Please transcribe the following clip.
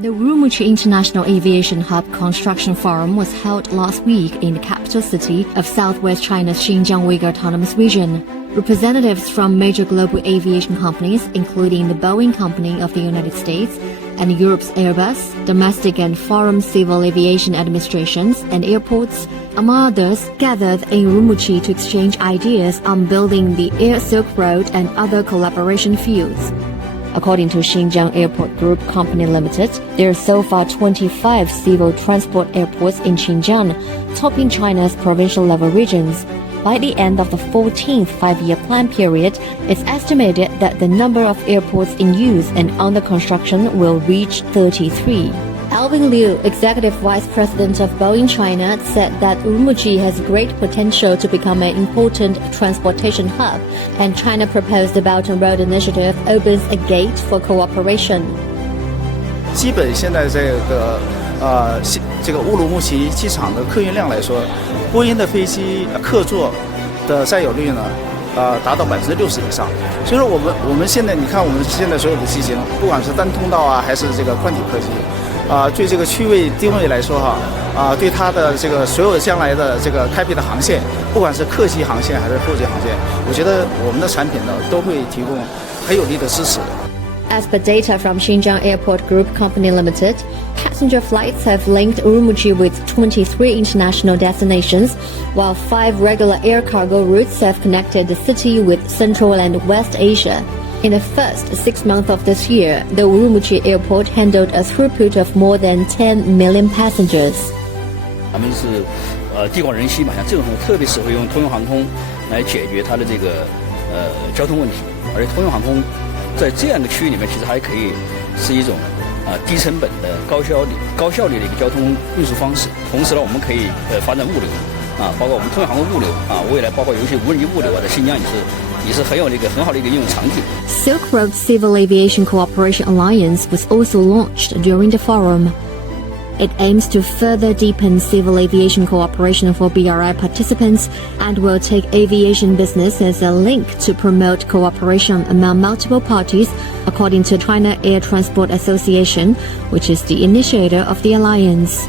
The Ürümqi International Aviation Hub Construction Forum was held last week in the capital city of southwest China's Xinjiang Uyghur Autonomous Region. Representatives from major global aviation companies, including the Boeing Company of the United States and Europe's Airbus, domestic and foreign civil aviation administrations and airports, among others, gathered in Ürümqi to exchange ideas on building the Air Silk Road and other collaboration fields. According to Xinjiang Airport Group Company Limited, there are so far 25 civil transport airports in Xinjiang, topping China's provincial-level regions. By the end of the 14th five-year plan period, it's estimated that the number of airports in use and under construction will reach 33. Alvin Liu, Executive Vice President of Boeing China, said that Ürümqi has great potential to become an important transportation hub, and China proposed the Belt and Road Initiative opens a gate for cooperation. 基本现在这个乌鲁木齐机场的客运量来说，波音的飞机客座的占有率呢，达到60%以上。所以说我们现在你看我们现在所有的机型，不管是单通道啊，还是这个宽体客机。对这个区位定位来说对它的这个所有将来的这个开辟的航线，不管是客机航线还是货机航线，我觉得我们的产品呢都会提供很有力的支持。As per data from Xinjiang Airport Group Company Limited, passenger flights have linked Ürümqi with 23 international destinations, while 5 regular air cargo routes have connected the city with Central and West Asia. In the first 6 months of this year, the Ürümqi airport handled a throughput of more than 10 million passengers. 咱们是地广人稀嘛，像这种特别适合用通用航空来解决它的这个交通问题，而且通用航空在这样的区域里面，其实还可以是一种低成本的高效率的一个交通运输方式。同时呢，我们可以发展物流包括我们通用航空物流未来包括尤其无人机物流在新疆也是很有很好的一个应用场景。Silk Road Civil Aviation Cooperation Alliance was also launched during the forum. It aims to further deepen civil aviation cooperation for BRI participants and will take aviation business as a link to promote cooperation among multiple parties, according to China Air Transport Association, which is the initiator of the alliance.